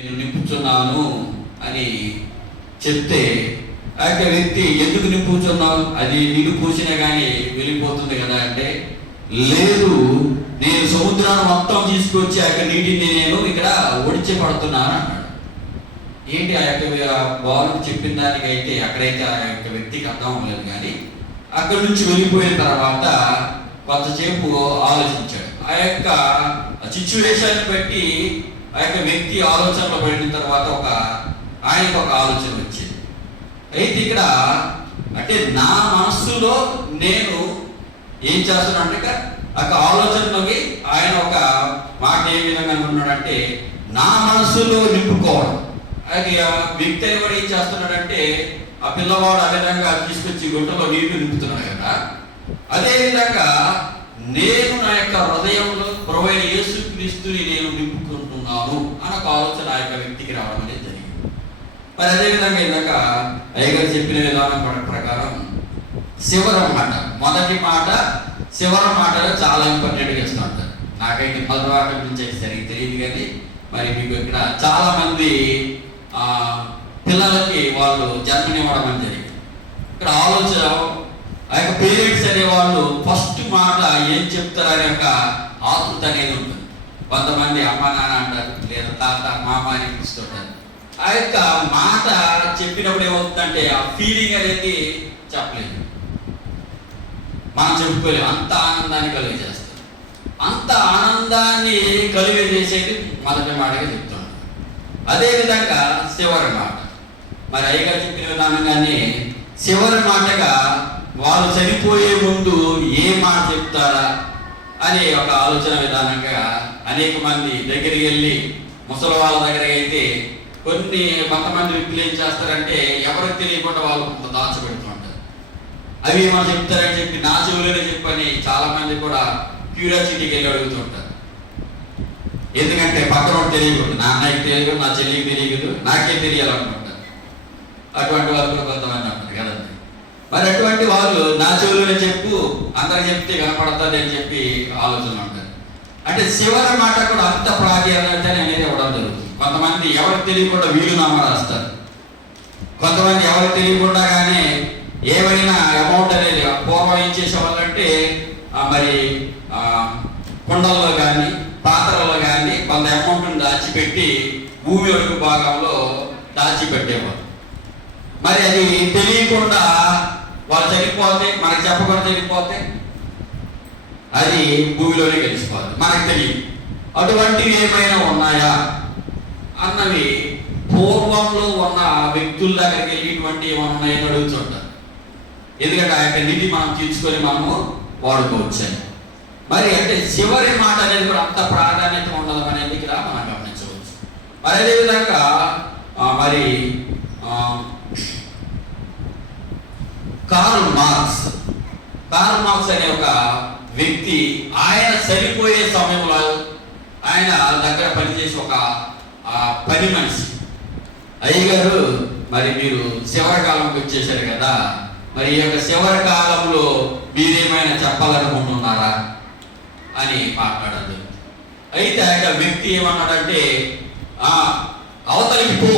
నేను నింపుచున్నాను అని చెప్తే ఆ యొక్క వ్యక్తి ఎందుకు నింపుచున్నావు, అది నీళ్ళు పూసినా కానీ వెళ్ళిపోతుంది కదా అంటే, లేదు నేను సముద్రాన్ని మొత్తం తీసుకొచ్చి ఆ యొక్క నీటిని నేను ఇక్కడ ఒడిచి పడుతున్నాను అన్నాడు. ఏంటి ఆ యొక్క బాలు చెప్పిన దానికైతే అక్కడైతే ఆ యొక్క వ్యక్తికి అర్థం అవ్వలేదు. కానీ అక్కడి నుంచి వెళ్ళిపోయిన తర్వాత కొంతసేపు ఆలోచించాడు. ఆ యొక్క సిచ్యువేషన్ బట్టి ఆ యొక్క వ్యక్తి ఆలోచనలో పడిన తర్వాత ఆయనకు ఒక ఆలోచన వచ్చింది. అయితే ఇక్కడ అంటే నా మనస్సులో నేను ఏం చేస్తున్నాను అంటే ఒక ఆలోచనలోకి ఆయన ఒక మాట ఏ విధంగా ఉన్నాడంటే నా మనస్సులో నింపుకోవడం. అది ఆ వ్యక్తి అని కూడా ఏం చేస్తున్నాడంటే ఆ పిల్లవాడు ఆ విధంగా తీసుకొచ్చి గుంటలో నీళ్లు నింపుతున్నాడు కదా, అదేవిధంగా నేను నా యొక్క హృదయంలో ప్రభువైన యేసుక్రీస్తుని నేను నింపుకుంటున్నాను అని ఒక ఆలోచన ఆ యొక్క వ్యక్తికి రావడం అనేది జరిగింది. మరి అదేవిధంగా ఇందాక అయ్యగారు చెప్పిన విధానం ప్రకారం చివరి మాట, మొదటి మాట చివరి మాటలో చాలా ఇంపార్టెంట్గా ఇస్తూ ఉంటారు. నాకైతే మొదటి మాట గురించి అయితే సరిగ్గా తెలియదు. కానీ మరి మీకు ఇక్కడ చాలా మంది పిల్లలకి వాళ్ళు జన్మనివ్వడం అని జరిగింది. ఇక్కడ ఆలోచన ఆ యొక్క పేరెంట్స్ అనేవాళ్ళు ఫస్ట్ మాట ఏం చెప్తారు అనే ఒక ఆతృత అనేది ఉంటుంది. కొంతమంది అమ్మ నాన్న అంటారు, లేదా తాత మామ అని పిలుస్తుంటారు. ఆ యొక్క మాట చెప్పినప్పుడు ఏమవుతుందంటే ఆ ఫీలింగ్ అనేది చెప్పలేదు, మనం చెప్పుకోలేము. అంత ఆనందాన్ని కలిగజేస్తాం. అంత ఆనందాన్ని కలిగజేసేది మొదటి మాటగా చెప్తాం. అదేవిధంగా చివరి మాట, మరి అయ్యగారు చెప్పిన విధానంగానే చివరి మాటగా వాళ్ళు చనిపోయే ముందు ఏ మాట చెప్తారా అనే ఒక ఆలోచన విధానంగా అనేక మంది దగ్గరికి వెళ్ళి, ముసలి వాళ్ళ దగ్గరికి అయితే కొంతమంది వ్యక్తులు ఏం చేస్తారంటే ఎవరికి తెలియకుండా వాళ్ళు కొంత దాచిపెడుతూ ఉంటారు. అవి ఏమో చెప్తారని చెప్పి నా చెవులోనే చెప్పని చాలా మంది కూడా క్యూరియాసిటీకి వెళ్ళి అడుగుతూ ఉంటారు. ఎందుకంటే పక్కన తెలియకూడదు, నా అన్నయ్యకి తెలియకూడదు, నా చెల్లికి తెలియదు, నాకే తెలియాలనుకుంటారు. అటువంటి వాళ్ళు కూడా కొంతమంది అంటారు కదండి. మరి అటువంటి వాళ్ళు నా చెవులోనే చెప్పు, అందరికి చెప్తే కనపడుతుంది అని చెప్పి ఆలోచన ఉంటారు. అంటే చివరి మాట కూడా అంత ప్రాధాన్యత అనేది ఇవ్వడం జరుగుతుంది. కొంతమంది ఎవరికి తెలియకుండా వీలునామా రాస్తారు. కొంతమంది ఎవరికి తెలియకుండానే ఏమైనా అమౌంట్ అనేది పూర్వం ఏం చేసేవాళ్ళంటే మరి కుండల్లో కానీ పాత్రల్లో కానీ కొంత అమౌంట్ని దాచిపెట్టి భూమి అడుగు భాగంలో దాచిపెట్టేవాళ్ళు. మరి అది తెలియకుండా వాళ్ళు చనిపోతే, మనకు చెప్పకుండా చనిపోతే అది భూమిలోనే గెలిచిపోతుంది, మనకు తెలియదు. అటువంటివి ఏమైనా ఉన్నాయా అన్నవి పూర్వంలో ఉన్న వ్యక్తుల దగ్గరికి వెళ్ళి ఇటువంటి ఏమైనా ఉన్నాయని అడుగుతుంటారు. ఎందుకంటే ఆ యొక్క నిధి మనం తీసుకొని మనము వాడుకోవచ్చు అని. మరి అంటే చివరి మాట అనేది కూడా అంత ప్రాధాన్యత ఉండదు అనేది ఇక్కడ మనం గమనించవచ్చు. మరి అదేవిధంగా మరి కార్ల్ మార్క్స్ అనే ఒక వ్యక్తి, ఆయన చనిపోయే సమయంలో ఆయన దగ్గర పనిచేసి ఒక పని మనిషి, అయ్యగారు మరి మీరు చివరి కాలంకి వచ్చేసారు కదా, మరి ఈ యొక్క చివరి కాలంలో మీరేమైనా చెప్పాలనుకుంటున్నారా అని మాట్లాడదు. అయితే ఆ యొక్క వ్యక్తి ఏమన్నాడంటే అవతలికి పో,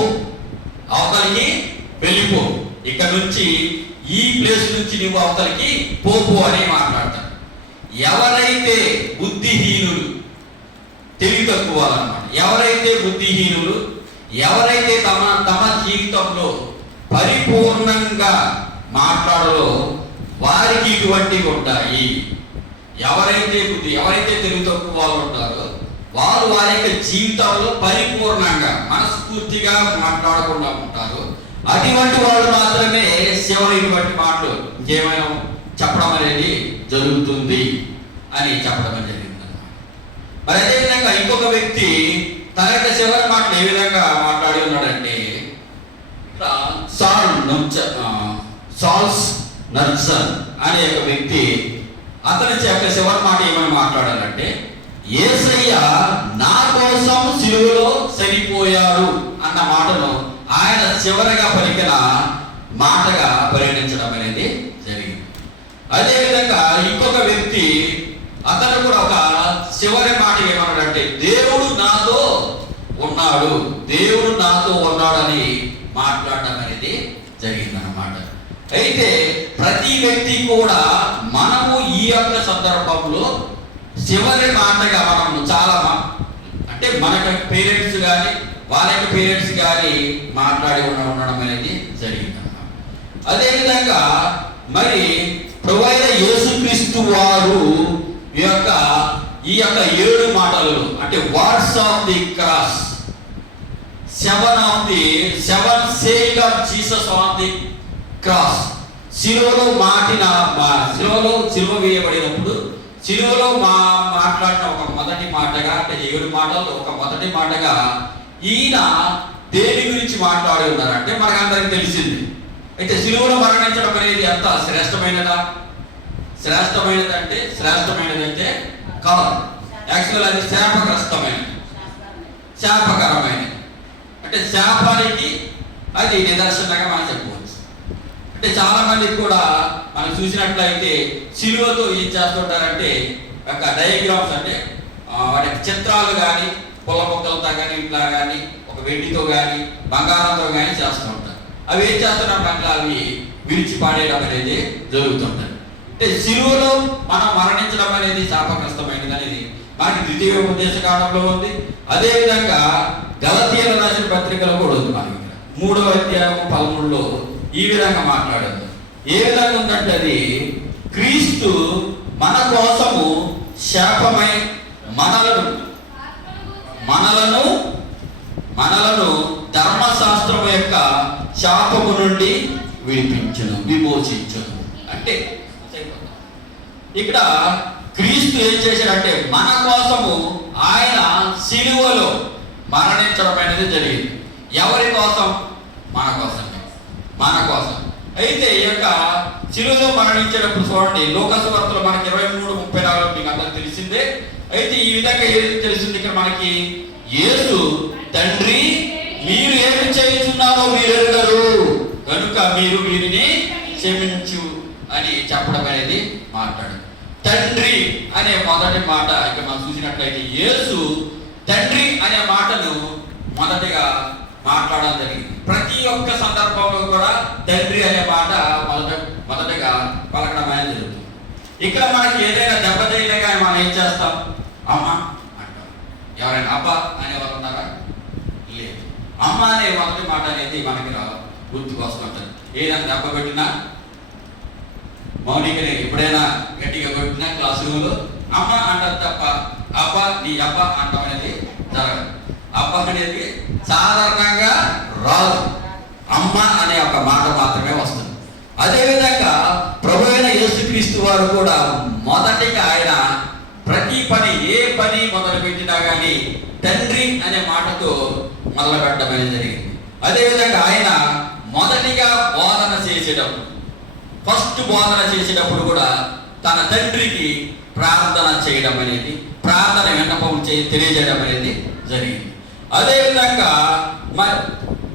అవతలికి వెళ్ళిపో, ఇక్కడ నుంచి ఈ ప్లేస్ నుంచి నువ్వు అవతలికి పోపు అని మాట్లాడతాడు. ఎవరైతే బుద్ధిహీనులు, తెలివి తక్కువ అన్నమాట, ఎవరైతే బుద్ధిహీనులు, ఎవరైతే తమ జీవితంలో పరిపూర్ణంగా మాట్లాడలో వారికి ఇటువంటివి ఉంటాయి. ఎవరైతే తెలివి తక్కువ వాళ్ళు ఉంటారో వారు వారి యొక్క జీవితంలో పరిపూర్ణంగా మనస్ఫూర్తిగా మాట్లాడకుండా ఉంటారు. అటువంటి వాళ్ళు మాత్రమే ఇటువంటి మాటలు ఇంకేమైనా చెప్పడం అనేది జరుగుతుంది అని చెప్పడం జరిగింది. మరి అదేవిధంగా ఇంకొక వ్యక్తి తన యొక్క చివరి మాటలు ఏ విధంగా మాట్లాడి ఉన్నాడంటే, చార్ల్స్ నర్సన్ అనే ఒక వ్యక్తి అతని యొక్క చివరి మాట ఏమని మాట్లాడాలంటే, యేసయ్య నా కోసం సిలువలో చనిపోయాడు అన్న మాటను ఆయన చివరగా పలికిన మాటగా పరిగణించడం అనేది జరిగింది. అదేవిధంగా ఇంకొక వ్యక్తి అతను కూడా ఒక చివరి మాట ఏమన్నాడంటే, దేవుడు నాతో ఉన్నాడు ఉన్నాడు, దేవుడు నాతో ఉన్నాడని మాట్లాడడం అనేది జరిగిందన్నమాట. అయితే ప్రతి వ్యక్తి కూడా మనము ఈ యొక్క సందర్భంలో చివరి మాటగా మనము చాలా అంటే మన పేరెంట్స్ కానీ వాళ్ళ యొక్క పేరెంట్స్ కానీ మాట్లాడి ఉండడం అనేది జరిగిందన్నమాట. అదేవిధంగా మరి ప్రభువైన యేసుక్రీస్తు వారు ఈ యొక్క 7 మాటలు అంటే words of the cross, 7 saying of Jesus on the cross, శిలువలో శిలువ వేయబడినప్పుడు శిలువలో మాట్లాడిన ఒక మొదటి మాటగా అంటే 7 మాటల్లో ఒక మొదటి మాటగా ఈయన దేని గురించి మాట్లాడి ఉన్నారంటే మనకందరికి తెలిసింది. అయితే శిలువలో మరణించడం అనేది ఎంత శ్రేష్టమైనదా? శ్రేష్టమైనదంటే శ్రేష్టమైనదంటే కాదు, యాక్చువల్ అది శాపకరమైనది. అంటే శాపానికి అది నిదర్శనంగా మనం చెప్పవచ్చు. అంటే చాలా మందికి కూడా మనం చూసినట్లయితే శిలువతో ఏం చేస్తుంటారంటే ఒక డయాగ్రామ్స్ అంటే వాటి చిత్రాలు కానీ పుల్ల మొక్కలతో కానీ ఇట్లా కానీ ఒక వెండితో కానీ బంగారంతో కానీ చేస్తూ ఉంటారు. అవి ఏం చేస్తున్నారు అంటే అవి విరిచి పాడేయడం అనేది జరుగుతుంటారు. అంటే శిలువలో మనం మరణించడం అనేది శాపగ్రస్తమైనది అనేది మనకి ద్వితీయ ఉపదేశ కాలంలో ఉంది. అదేవిధంగా గలతీయులకు రాసిన పత్రికలో కూడా ఉంది. మనకి 3వ అధ్యాయం 13లో ఈ విధంగా మాట్లాడదు. ఏ విధంగా ఉందంటే అది క్రీస్తు మన కోసము శాపమై మనలను ధర్మశాస్త్రము యొక్క శాపము నుండి విమోచించును. అంటే ఇక్కడ క్రీస్తు ఏం చేశాడంటే మన కోసము ఆయన శిలువలో మరణించడం అనేది జరిగింది. ఎవరి కోసం? మన కోసం. అయితే ఈ యొక్క శిలువలో మరణించేటప్పుడు చూడండి, లోకాసు వార్తలో మనకి 23:34 మీకు అందరికి తెలిసిందే. అయితే ఈ విధంగా ఏది తెలిసింది ఇక్కడ మనకి? యేసు తండ్రి మీరు ఏమి చేయుచున్నారో మీరు ఎరుగరు కనుక మీరు వీరిని క్షమించు అని చెప్పడం అనేది మాట్లాడు. తండ్రి అనే మొదటి మాట ఇక్కడ మనం చూసినట్లయితే యేసు తండ్రి అనే మాటను మొదటిగా మాట్లాడడం జరిగింది. ప్రతి ఒక్క సందర్భంలో కూడా తండ్రి అనే మాట మొదటగా పలకడం అనేది జరుగుతుంది. ఇక్కడ మనకి ఏదైనా దెబ్బతగినా కానీ మనం ఏం చేస్తాం? అమ్మ అంటాం. ఎవరైనా అబ్బా అనేవారు ఉన్నారా? లేదు. అమ్మ అనే మొదటి మాట అనేది మనకి గుర్తుకు వస్తుంటుంది. ఏదైనా దెబ్బ పెట్టినా మౌనికని ఎప్పుడైనా గట్టిగా కొట్టినా క్లాస్ రూమ్లో అమ్మ అంటారు తప్ప అబ్బా నీ అబ్బా అంటాం అనేది జరగదు. అబ్బా అనేది సాధారణంగా రాదు, అమ్మ అనే ఒక మాట మాత్రమే వస్తుంది. అదేవిధంగా ప్రభువైన యేసుక్రీస్తు వారు కూడా మొదటిగా ఆయన ప్రతి పని ఏ పని మొదలు పెట్టినా కానీ తండ్రి అనే మాటతో మొదలు పెట్టడం అనేది జరిగింది. అదేవిధంగా ఆయన మొదటిగా బోధన చేసేటప్పుడు కూడా తన తండ్రికి ప్రార్థన చేయడం అనేది, ప్రార్థన విన్నపం తెలియజేయడం అనేది జరిగింది. అదేవిధంగా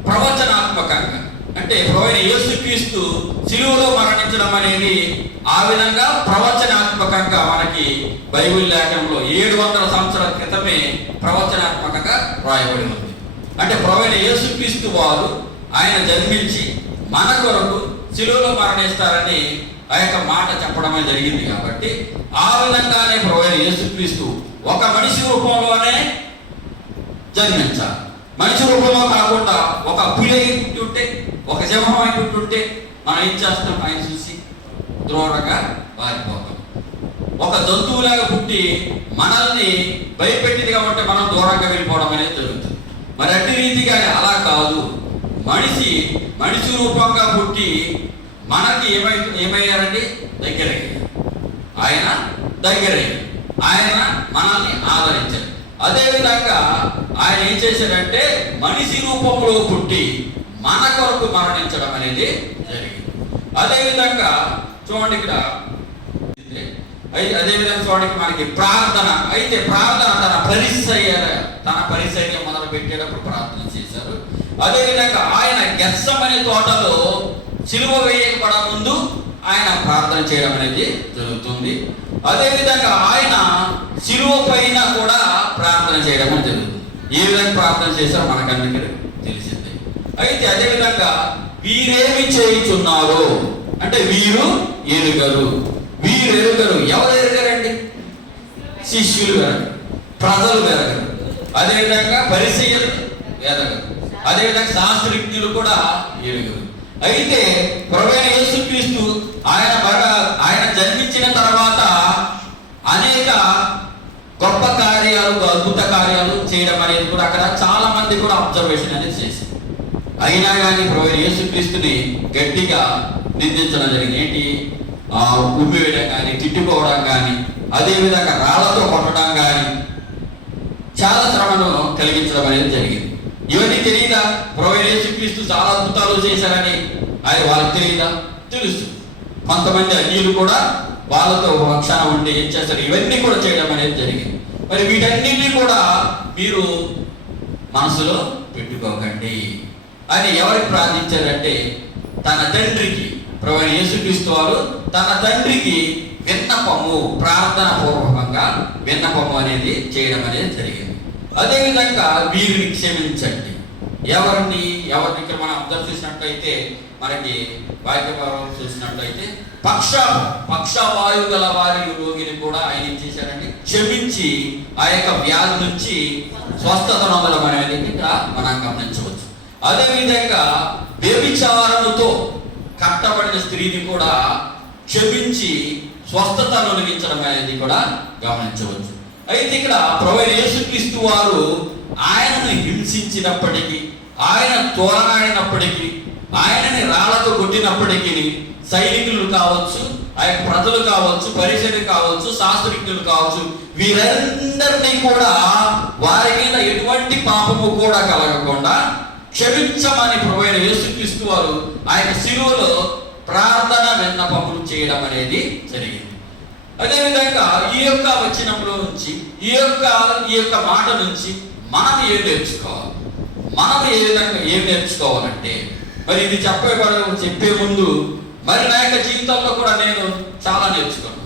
ప్రవచనాత్మకంగా అంటే ప్రభువైన యేసుక్రీస్తు శిలువలో మరణించడం అనేది ఆ విధంగా ప్రవచనాత్మకంగా మనకి బైబిల్ లేఖనంలో 700 సంవత్సరాల క్రితమే ప్రవచనాత్మకంగా రాయబడి ఉంది. అంటే ప్రభువైన యేసుక్రీస్తు వారు ఆయన జన్మించి మన కొరకు శిలువలో మరణిస్తారని ఆ యొక్క మాట చెప్పడమే జరిగింది. కాబట్టి ఆ విధంగానే ప్రభువైన యేసుక్రీస్తు ఒక మనిషి రూపంలోనే జన్మించాలి. మనిషి రూపంలో కాకుండా ఒక పులి పుట్టుంటే, ఒక సింహం పుట్టుంటే మనం ఏం చేస్తాం? ఆయన చూసి దూరంగా పారిపోతాం. ఒక జంతువులాగా పుట్టి మనల్ని భయపెట్టింది కాబట్టి మనం దూరంగా వెళ్ళిపోవడం అనేది జరుగుతుంది. మరి అట్టి రీతిగా అలా కాదు, మనిషి రూపంగా పుట్టి మనకి ఏమయ్యారండి? ఆయన మనల్ని ఆదరించారు. అదేవిధంగా ఆయన ఏం చేశాడంటే మనిషి రూపంలో పుట్టి మన కొరకు మరణించడం అనేది జరిగింది. అదేవిధంగా చూడండి ఇక్కడ అదేవిధంగా చూడండి మనకి ప్రార్థన. అయితే ప్రార్థన తన పరిచర్య మొదలు పెట్టేటప్పుడు ప్రార్థన చేశారు. అదేవిధంగా ఆయన గెత్సెమనే తోటలో సిలువ వేయబడ ముందు ఆయన ప్రార్థన చేయడం అనేది జరుగుతుంది. అదేవిధంగా ఆయన సిలువ పైన కూడా ప్రార్థన చేయడం జరుగుతుంది. ఏ విధంగా ప్రార్థన చేశారో మనకందరికీ తెలిసింది. అయితే అదేవిధంగా వీరేమి చేయుచున్నారు అంటే వీరు ఎరుగరు. వీరు ఎరుగరు. ఎవరు ఎరుగరండి? శిష్యులు ఎరగరు, ప్రజలు ఎరగరు, అదేవిధంగా పరిసయ్యులు ఎరగరు, అదేవిధంగా శాస్త్రజ్ఞులు కూడా ఎరుగరు. అయితే ప్రభువైన యేసుక్రీస్తు ఆయన జన్మించిన తర్వాత అనేక గొప్ప కార్యాలు, అద్భుత కార్యాలు చేయడం అనేది కూడా అక్కడ చాలా మంది కూడా అబ్జర్వేషన్ అనేది చేశారు. అయినా కానీ ప్రభువైన యేసుక్రీస్తుని గట్టిగా నిందించడం జరిగింది. ఏంటి? ఉమ్మి వేయడం కానీ, తిట్టుకోవడం కానీ, అదేవిధంగా రాళ్లతో కొట్టడం కానీ, చాలా శ్రమను కలిగించడం అనేది జరిగింది. ఇవన్నీ తెలియదా? ప్రభువైన యేసుక్రీస్తు చాలా అద్భుతాలు చేశారని వాళ్ళకి తెలియదా? తెలుసు. కొంతమంది అన్యులు కూడా వాళ్ళతో పక్షాన ఉండి ఏం చేస్తారు, ఇవన్నీ కూడా చేయడం అనేది జరిగింది. మరి వీటన్నిటినీ కూడా మీరు మనసులో పెట్టుకోకండి అని ఎవరికి ప్రార్థించారంటే తన తండ్రికి. ప్రభువైన యేసుక్రీస్తు వారు తన తండ్రికి విన్నపము, ప్రార్థన పూర్వకంగా విన్నపము అనేది చేయడం అనేది జరిగింది. అదేవిధంగా వీరిని క్షమించండి. ఎవరిని ఇక్కడ మనం అబ్జర్వ్ చేసినట్లయితే, మనకి వాక్యభావం చూసినట్లయితే పక్షవాయు గల వారి రోగిని కూడా ఆయన ఏం చేశారండి? క్షమించి ఆ యొక్క వ్యాధి నుంచి స్వస్థత నొందడం అనేది ఇక్కడ మనం గమనించవచ్చు. అదేవిధంగా వ్యభిచారముతో కట్టబడిన స్త్రీని కూడా క్షమించి స్వస్థత తొలగించడం అనేది కూడా గమనించవచ్చు. అయితే ఇక్కడ ప్రభువైన యేసుక్రీస్తు వారు ఆయనను హింసించినప్పటికీ, ఆయన తోలనాడినప్పటికీ, ఆయనని రాళ్లతో కొట్టినప్పటికీ సైనికులు కావచ్చు, ఆయన ప్రజలు కావచ్చు, పరిసరులు కావచ్చు, శాస్త్రజ్ఞులు కావచ్చు, వీరందరినీ కూడా వారి మీద ఎటువంటి పాపము కూడా కలగకుండా క్షమించమని ప్రభువైన యేసుక్రీస్తు వారు ఆయన శిలువలో ప్రార్థన విన్నపములు చేయడం అనేది జరిగింది. అదేవిధంగా ఈ యొక్క వచనంలో నుంచి ఈ యొక్క మాట నుంచి మనం ఏం నేర్చుకోవాలి? మనం ఏ విధంగా ఏం నేర్చుకోవాలంటే, మరి ఇది చెప్పే ముందు మరి నా యొక్క జీవితంలో కూడా నేను చాలా నేర్చుకున్నాను.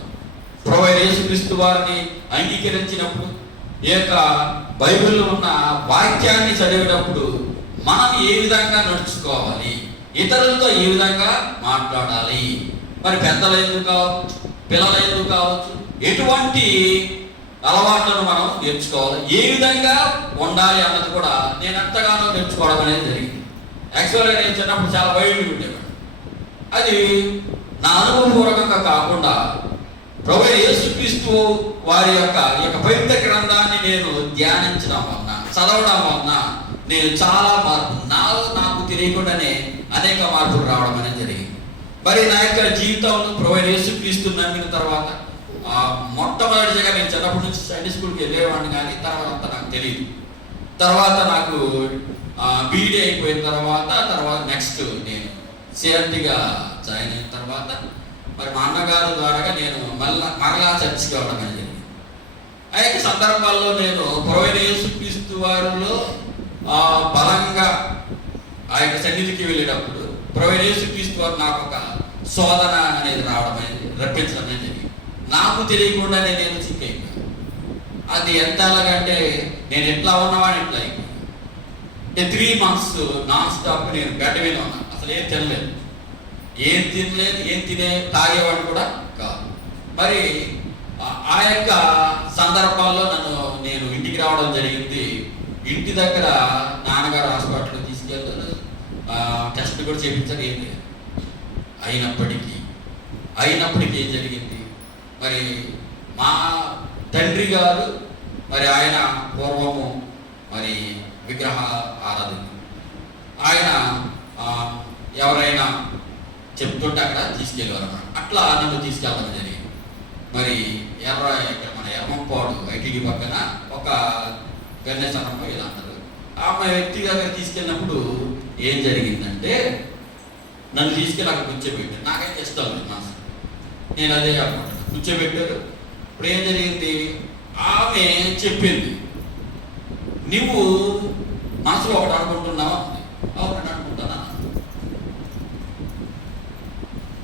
ప్రభువైన యేసుక్రీస్తు వారిని అంగీకరించినప్పుడు, ఈ యొక్క బైబిల్లో ఉన్న వాక్యాన్ని చదివేటప్పుడు మనం ఏ విధంగా నడుచుకోవాలి, ఇతరులతో ఏ విధంగా మాట్లాడాలి, మరి పెద్దల ఎందుకు కావచ్చు, పిల్లల ఎందుకు కావచ్చు, ఎటువంటి అలవాట్లను మనం నేర్చుకోవాలి, ఏ విధంగా ఉండాలి అన్నది కూడా నేను ఎంతగానో నేర్చుకోవడం అనేది జరిగింది. యాక్చువల్గా నేను చిన్నప్పుడు చాలా వైల్డ్గా ఉండేవాడు. అది నా అనుభవపూర్వకంగా కాకుండా ప్రభువైన యేసుక్రీస్తు వారి యొక్క పవిత్ర గ్రంథాన్ని నేను ధ్యానించడం వలన, చదవడం వలన నేను చాలా మార్పు, నాకు తెలియకుండానే అనేక మార్పులు రావడం అనేది జరిగింది. మరి నా యొక్క జీవితంలో ప్రభువైన యేసుక్రీస్తు నమ్మిన తర్వాత మొట్టమొదటిగా నేను చిన్నప్పటి నుంచి సండే స్కూల్కి వెళ్ళేవాడిని, కానీ తర్వాత అంతా నాకు తెలియదు. తర్వాత నాకు బీడీ అయిపోయిన తర్వాత నెక్స్ట్ నేను సిఆర్టీగా జాయిన్ అయిన తర్వాత మరి మా అన్నగారు ద్వారా నేను మరలా చర్చికి వెళ్ళడం అనేది జరిగింది. ఆ యొక్క సందర్భాల్లో నేను ప్రభువైన యేసుక్రీస్తు వారిలో బలంగా ఆ యొక్క సన్నిధికి వెళ్ళేటప్పుడు ప్రభువైన యేసుక్రీస్తు వారు నాకు ఒక శోధన అనేది రావడం అనేది, రప్పించడం అనేది జరిగింది. నాకు తెలియకుండానే నేను సిక్ అయిపోయాను. అది ఎంత అలాగంటే నేను ఎట్లా ఉన్నవాడిని ఎట్లా అయిపోయాను. 3 months నాన్ స్టాప్ నేను బెడ్ మీద ఉన్నాను. అసలు ఏం తినలేదు, ఏం తాగేవాడు కూడా కాదు. మరి ఆ యొక్క సందర్భాల్లో నేను ఇంటికి రావడం జరిగింది. ఇంటి దగ్గర నాన్నగారు హాస్పిటల్కి తీసుకెళ్తారు, టెస్ట్ కూడా చేయించారు, ఏం లేదు. అయినప్పటికీ ఏం జరిగింది, మరి మా తండ్రి గారు మరి ఆయన పూర్వము మరి విగ్రహ ఆరాధన, ఆయన ఎవరైనా చెప్తుంటే అక్కడ తీసుకెళ్ళేవారు అన్నమాట. అట్లా నన్ను తీసుకెళ్ళడం జరిగింది. మరి మన ఎర్మంపాడు ఐటీడీ పక్కన ఒక గణేశనమ్మ ఇలా అంటారు. ఆమె వ్యక్తి దగ్గర తీసుకెళ్ళినప్పుడు ఏం జరిగిందంటే, నన్ను తీసుకెళ్ళి అక్కడ కూర్చోబెట్టారు. నాకైతే ఇష్టం లేదు మనసు, నేను అదే అనుకుంటాను. కూర్చోబెట్టారు. ఇప్పుడు ఏం జరిగింది, ఆమె చెప్పింది, నువ్వు మనసులో ఒకటి అనుకుంటున్నావా? ఒకటి అనుకుంటున్నా.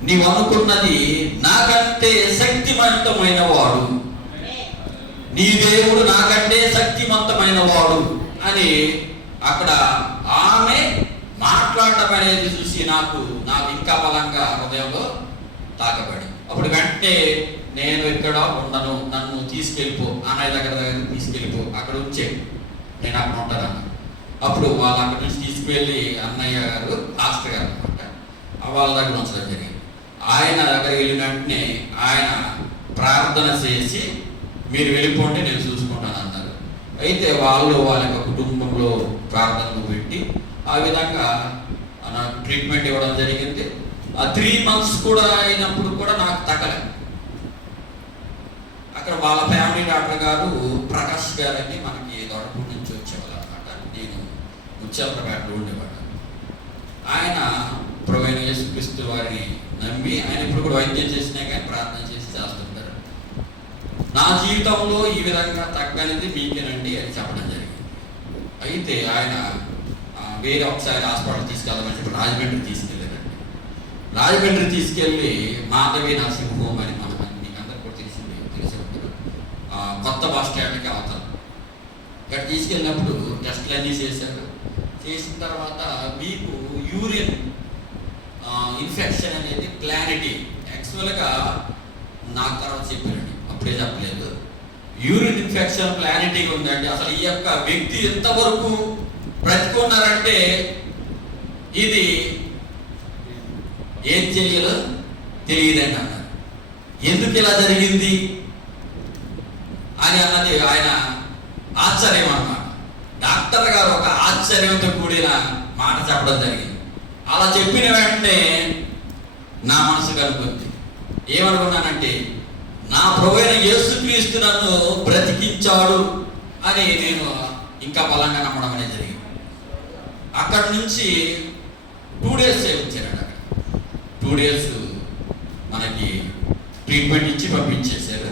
నీవు అనుకున్నది నాకంటే శక్తివంతమైన వాడు, నీ దేవుడు నాకంటే శక్తివంతమైన వాడు అని అక్కడ ఆమె మాట్లాడటం అనేది చూసి నాకు ఇంకా బలంగా హృదయంలో తాకబడి, అప్పుడు వెంటనే నేను ఇక్కడ ఉండను, నన్ను తీసుకెళ్ళిపో, అన్నయ్య దగ్గర తీసుకెళ్ళిపో, అక్కడ ఉంచే, నేను అక్కడ ఉంటాను. అప్పుడు వాళ్ళు అక్కడి నుంచి తీసుకువెళ్ళి అన్నయ్య గారు పాస్టర్ గారు అనమాట వాళ్ళ దగ్గర ఉంచడం జరిగింది. ఆయన దగ్గర వెళ్ళిన వెంటనే ఆయన ప్రార్థన చేసి మీరు వెళ్ళిపోండి నేను చూసుకుంటాను అన్నారు. అయితే వాళ్ళు వాళ్ళ యొక్క కుటుంబంలో ప్రార్థనలు పెట్టి ఆ విధంగా నాకు ట్రీట్మెంట్ ఇవ్వడం జరిగింది. ఆ 3 months కూడా అయినప్పుడు కూడా నాకు తగ్గలేదు. అక్కడ వాళ్ళ ఫ్యామిలీ డాక్టర్ గారు ప్రకాష్ గారు అని మనకి దొరకూరు నుంచి వచ్చేవాళ్ళు అనమాట. నేను ముత్యాలపేటలో ఉండేవాడు. ఆయన ప్రభువైన యేసుక్రీస్తు వారిని నమ్మి ఆయన ఇప్పుడు కూడా వైద్యం చేసినా కానీ ప్రార్థన చేసి చేస్తుంటారు. నా జీవితంలో ఈ విధంగా తగ్గనిది మీకేనండి అని చెప్పడం జరిగింది. అయితే ఆయన వేరే ఒకసారి హాస్పిటల్ తీసుకెళ్ళమని చెప్పి రాజమండ్రి తీసుకెళ్ళారండి. రాజమండ్రి తీసుకెళ్ళి మాధవి నర్సింగ్ హోమ్ అని మీకు అందరు కూడా తెలిసి ఉంటుంది, కొత్త బస్ స్టాండ్కి అవుతారు. ఇక్కడ తీసుకెళ్ళినప్పుడు టెస్ట్లు అన్నీ చేశారు. చేసిన తర్వాత మీకు యూరిన్ ఇన్ఫెక్షన్ అనేది ప్లానిటీ, యాక్చువల్గా నాకు తర్వాత చెప్పారండి, అప్పుడే చెప్పలేదు. యూరిన్ ఇన్ఫెక్షన్ ప్లానిటీగా ఉందండి. అసలు ఈ యొక్క వ్యక్తి ఎంతవరకు బ్రతికున్నారంటే ఇది ఏం చెయ్యాలో తెలియదండి అన్నారు. ఎందుకు ఇలా జరిగింది అని అన్నది ఆయన ఆశ్చర్యం అన్నమాట. డాక్టర్ గారు ఒక ఆశ్చర్యంతో కూడిన మాట చెప్పడం జరిగింది. అలా చెప్పిన వెంటనే నా మనసు కలుగుతుంది. ఏమనుకున్నానంటే నా ప్రభువైన యేసుక్రీస్తు నన్ను బ్రతికించాడు అని నేను ఇంకా బలంగా నమ్మడం అనేది జరిగింది. అక్కడి నుంచి 2 days సేవించారండి. అక్కడ 2 days మనకి ట్రీట్మెంట్ ఇచ్చి పంపించేశారు.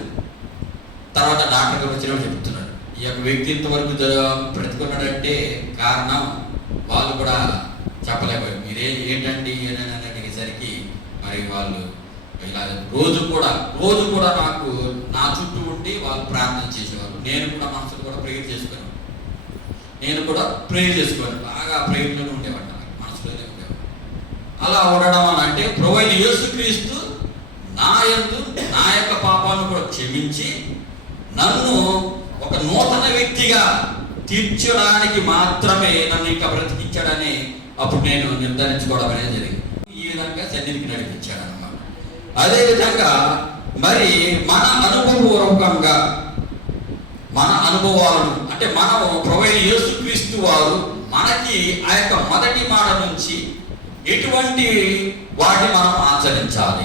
తర్వాత డాక్టర్ గారు వచ్చినప్పుడు చెప్తున్నారు, ఈ యొక్క వ్యక్తి ఇంతవరకు బ్రతుకున్నాడంటే కారణం వాళ్ళు కూడా చెప్పలేకపోయారు. మీరే ఏంటండి అని అడిగేసరికి మరి వాళ్ళు ఇలా రోజు కూడా నాకు నా చుట్టూ ఉండి వాళ్ళు ప్రార్థన చేసేవారు. నేను కూడా మనసులో కూడా ప్రేయర్ చేసుకున్నాను. బాగా ప్రేయర్లోనే ఉండేవాడు, మనసులోనే ఉండేవాడు. అలా ఉండడం అని అంటే ప్రభువైన యేసుక్రీస్తు నా యొక్క పాపాలను కూడా క్షమించి నన్ను ఒక నూతన వ్యక్తిగా తీర్చడానికి మాత్రమే నన్ను ఇంకా బ్రతికించాడని అప్పుడు నేను నిర్ధారించుకోవడం అనేది జరిగింది. ఈ విధంగా సన్నిధికి నడిపించాడు అన్నమాట. అదేవిధంగా మరి మన అనుభవపూర్వకంగా మన అనుభవాలను అంటే మనము ప్రభువైన యేసుక్రీస్తు వారు మనకి ఆ యొక్క మొదటి మాట నుంచి ఎటువంటి వాటి మనం ఆచరించాలి,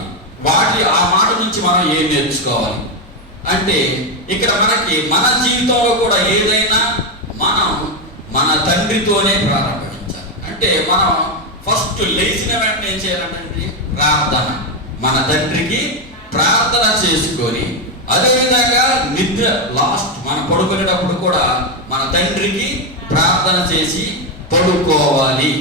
ఆ మాట నుంచి మనం ఏం నేర్చుకోవాలి అంటే ఇక్కడ మనకి మన జీవితంలో కూడా ఏదైనా మనం మన తండ్రితోనే ప్రారంభించాలి. అంటే మనం ఫస్ట్ లేచిన వెంటనే ఏం చేయాలంటే ప్రార్థన, మన తండ్రికి ప్రార్థన చేసుకొని, అదేవిధంగా నిద్ర లాస్ట్ మనం పడుకునేటప్పుడు కూడా మన తండ్రికి ప్రార్థన చేసి పడుకోవాలి,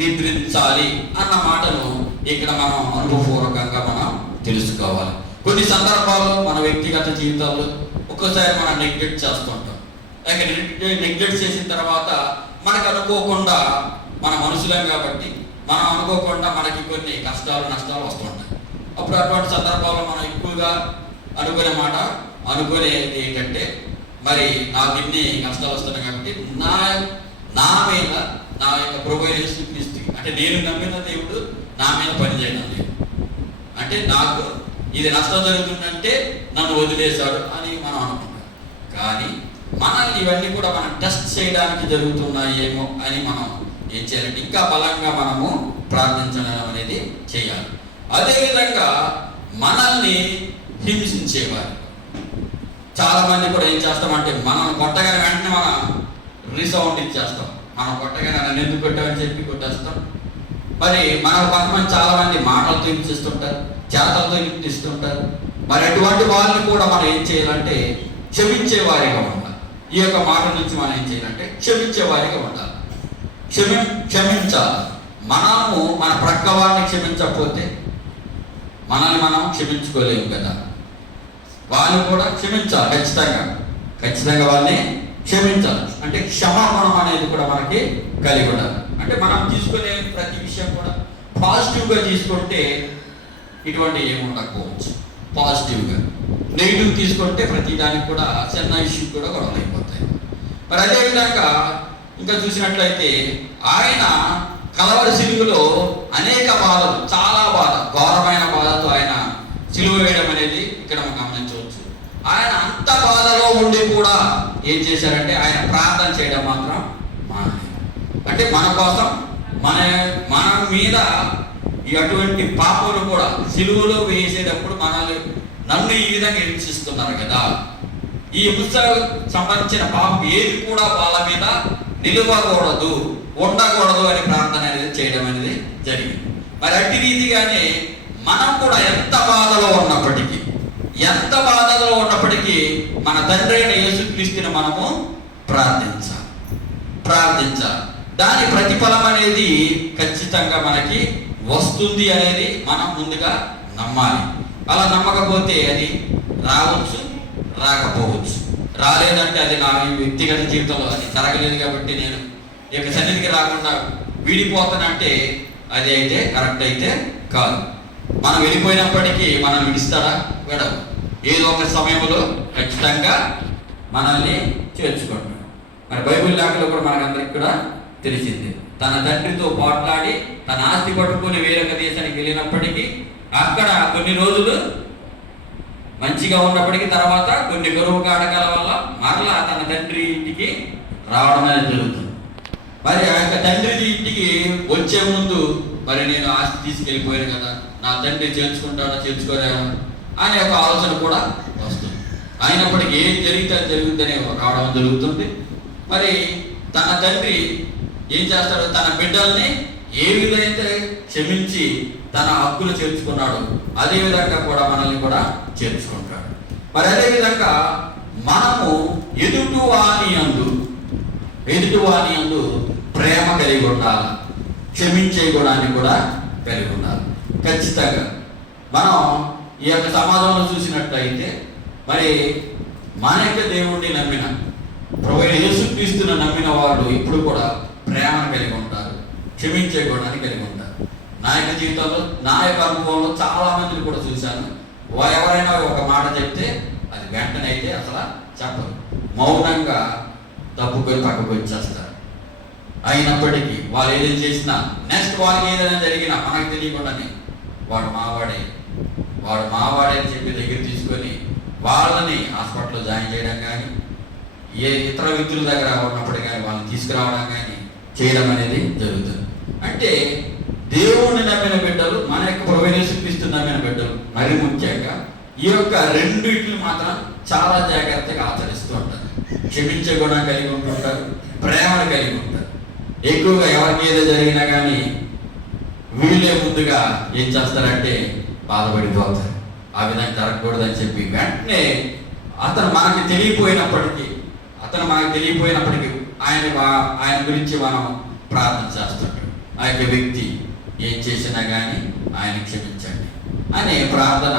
నిద్రించాలి అన్న మాటను ఇక్కడ మనం అనుభవపూర్వకంగా మనం తెలుసుకోవాలి. కొన్ని సందర్భాల్లో మన వ్యక్తిగత జీవితాల్లో ఒక్కోసారి మనం నెగ్లెక్ట్ చేస్తుంటాం. నెగ్లెక్ట్ చేసిన తర్వాత మనకు అనుకోకుండా మన మనుషులం కాబట్టి మనం అనుకోకుండా మనకి కొన్ని కష్టాలు నష్టాలు వస్తుంటాయి. అప్పుడు అటువంటి సందర్భాల్లో మనం ఎక్కువగా అనుకునేది ఏంటంటే మరి నాకు ఇన్ని కష్టాలు వస్తున్నాయి కాబట్టి నా మీద నా యొక్క ప్రభువైన యేసుక్రీస్తు అంటే నేను నమ్మిన దేవుడు నా మీద పనిచేయడం లేదు, అంటే నాకు ఇది నష్టం జరుగుతుందంటే నన్ను వదిలేశాడు అని మనం అనుకుంటాం. కానీ మనల్ని ఇవన్నీ కూడా మనం టెస్ట్ చేయడానికి జరుగుతున్నాయేమో అని మనం ఏం చేయాలంటే ఇంకా బలంగా మనము ప్రార్థించడం అనేది చేయాలి. అదేవిధంగా మనల్ని హింసించేవారు చాలా మంది కూడా ఏం చేస్తామంటే మనం కొట్టగానే వెంటనే మనం రీసౌండ్ ఇచ్చేస్తాం. మనం కొట్టగానే నన్ను ఎందుకు కొట్టామని చెప్పి కొట్టేస్తాం. మరి మన కొంతమంది చాలా మంది మాటలతో హింసిస్తుంటారు, చేతలతో హింసిస్తుంటారు. మరి అటువంటి వాళ్ళని కూడా మనం ఏం చేయాలంటే క్షమించే వారిగా ఉండాలి. ఈ యొక్క మాట నుంచి మనం ఏం చేయాలంటే క్షమించే వారిగా ఉండాలి, క్షమించాలి. మనము మన ప్రక్క వారిని క్షమించకపోతే మనల్ని మనం క్షమించుకోలేము కదా. వాళ్ళు కూడా క్షమించాలి, ఖచ్చితంగా వాళ్ళని క్షమించాలి. అంటే క్షమాగుణం అనేది కూడా మనకి కలిగి ఉండాలి. అంటే మనం తీసుకునే ప్రతి విషయం కూడా పాజిటివ్గా తీసుకుంటే ఇటువంటి ఏమి ఉండకపోవచ్చు. పాజిటివ్గా నెగిటివ్ తీసుకుంటే ప్రతి దానికి కూడా చిన్న ఇష్యూ కూడా గొడవలు అయిపోతాయి. మరి అదేవిధంగా ఇంకా చూసినట్లయితే ఆయన కలవరి సిలువలో అనేక బాధలు, చాలా బాధ, ఘోరమైన బాధతో ఆయన సిలువ వేయడం అనేది ఇక్కడ మనం గమనించవచ్చు. ఆయన అంత బాధలో ఉండి కూడా ఏం చేశారంటే ఆయన ప్రార్థన చేయడం మాత్రం మానలేదు. అంటే మన కోసం మన మీద అటువంటి పాపలు కూడా సిలువలో వేసేటప్పుడు నన్ను ఈ విధంగా హింసిస్తున్నారు కదా, ఈ హింస సంబంధించిన పాపం ఏది కూడా వాళ్ళ మీద నిలవకూడదు, ఉండకూడదు అని ప్రార్థన అనేది చేయడం అనేది జరిగింది. మరి అట్టి రీతిగానే మనం కూడా ఎంత బాధలో ఉన్నప్పటికీ మన తండ్రి అయిన యేసుక్రీస్తుని మనము ప్రార్థించాలి. దాని ప్రతిఫలం అనేది ఖచ్చితంగా మనకి వస్తుంది అనేది మనం ముందుగా నమ్మాలి. అలా నమ్మకపోతే అది రావచ్చు, రాకపోవచ్చు. రాలేదంటే అది నా వ్యక్తిగత జీవితంలో అది జరగలేదు కాబట్టి నేను ఈ యొక్క సన్నిధికి రాకుండా విడిపోతానంటే అది అయితే కరెక్ట్ అయితే కాదు. మనం వెళ్ళిపోయినప్పటికీ మనం విడిస్తాడా? విడవు. ఏదో ఒక సమయంలో ఖచ్చితంగా మనల్ని చేర్చుకుంటాడు. మరి బైబిల్ లేఖలో కూడా మనకందరికి కూడా తెలిసింది. తన తండ్రితో పోట్లాడి తన ఆస్తి పట్టుకుని వేరొక దేశానికి వెళ్ళినప్పటికీ అక్కడ కొన్ని రోజులు మంచిగా ఉన్నప్పటికీ తర్వాత కొన్ని గొడవ కాటకాల వల్ల మరలా తన తండ్రి ఇంటికి రావడం అనేది జరుగుతుంది. మరి ఆ యొక్క తండ్రి ఇంటికి వచ్చే ముందు మరి నేను ఆస్తి తీసుకెళ్ళిపోయాను కదా, నా తండ్రి చేర్చుకుంటాడా చేర్చుకోలేదా అనే ఒక ఆలోచన కూడా వస్తుంది. అయినప్పటికీ ఏం జరిగితే అది జరుగుతుందనే రావడం జరుగుతుంది. మరి తన తండ్రి ఏం చేస్తాడు? తన బిడ్డల్ని ఏ విధంగా క్షమించి తన హక్కులు చేర్చుకున్నాడు అదే విధంగా కూడా మనల్ని కూడా చేర్చుకుంటాడు. మరి అదేవిధంగా మనము ఎదుటివాని యందు ప్రేమ కలిగి ఉండాలి, క్షమించే గుణాన్ని కూడా కలిగి ఉండాలి. ఖచ్చితంగా మనం ఈ యొక్క సమాజంలో చూసినట్లయితే మరి మన యొక్క దేవుణ్ణి నమ్మిన ప్రభువైన యేసుక్రీస్తును నమ్మిన వాళ్ళు ఇప్పుడు కూడా ప్రేమను కలిగి ఉంటారు, క్షమించే గుణాన్ని కలిగి ఉంటారు. నా యొక్క జీవితంలో, నా యొక్క అనుభవంలో చాలా మందిని కూడా చూశాను. ఎవరైనా ఒక మాట చెప్తే అది వెంటనే అయితే అసలు చెప్పరు, మౌనంగా తప్పుకొని పక్కకు వచ్చేస్తారు. అయినప్పటికీ వాళ్ళు ఏదైనా చేసినా నెక్స్ట్ వాళ్ళకి ఏదైనా జరిగినా మనకు తెలియకుండానే వాడు మావాడే అని చెప్పి దగ్గర తీసుకొని వాళ్ళని హాస్పిటల్లో జాయిన్ చేయడం కానీ, ఏ ఇతర వ్యక్తుల దగ్గర ఉన్నప్పుడు కానీ వాళ్ళని తీసుకురావడం కానీ చేయడం అనేది జరుగుతుంది. అంటే దేవుణ్ణి నమ్మిన బిడ్డలు, మన యొక్క ప్రభువైన యేసుక్రీస్తును నమ్మిన బిడ్డలు మరి ముఖ్యంగా ఈ యొక్క రెండింటిని మాత్రం చాలా జాగ్రత్తగా ఆచరిస్తూ ఉంటారు. క్షమించే గుణం కలిగి ఉంటుంటారు, ప్రేమను కలిగి ఉంటారు. ఎక్కువగా ఎవరికి ఏదో జరిగినా కానీ వీళ్ళే ముందుగా ఏం చేస్తారంటే బాధపడిపోతారు. ఆ విధంగా జరగకూడదని చెప్పి వెంటనే అతను మనకి తెలియపోయినప్పటికీ ఆయన గురించి మనం ప్రార్థన చేస్తుంటాం. ఆ యొక్క వ్యక్తి ఏం చేసినా కానీ ఆయన క్షమించండి అనే ప్రార్థన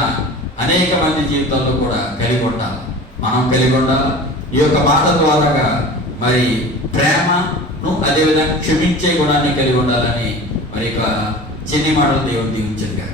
అనేక మంది జీవితాల్లో కూడా కలిగి ఉండాలి, మనం కలిగి ఉండాలి. ఈ యొక్క మాట ద్వారాగా మరి ప్రేమను అదేవిధంగా క్షమించే గుణాన్ని కలిగి ఉండాలని మరి చిన్ని మాటలు దేవుడు దీవించగా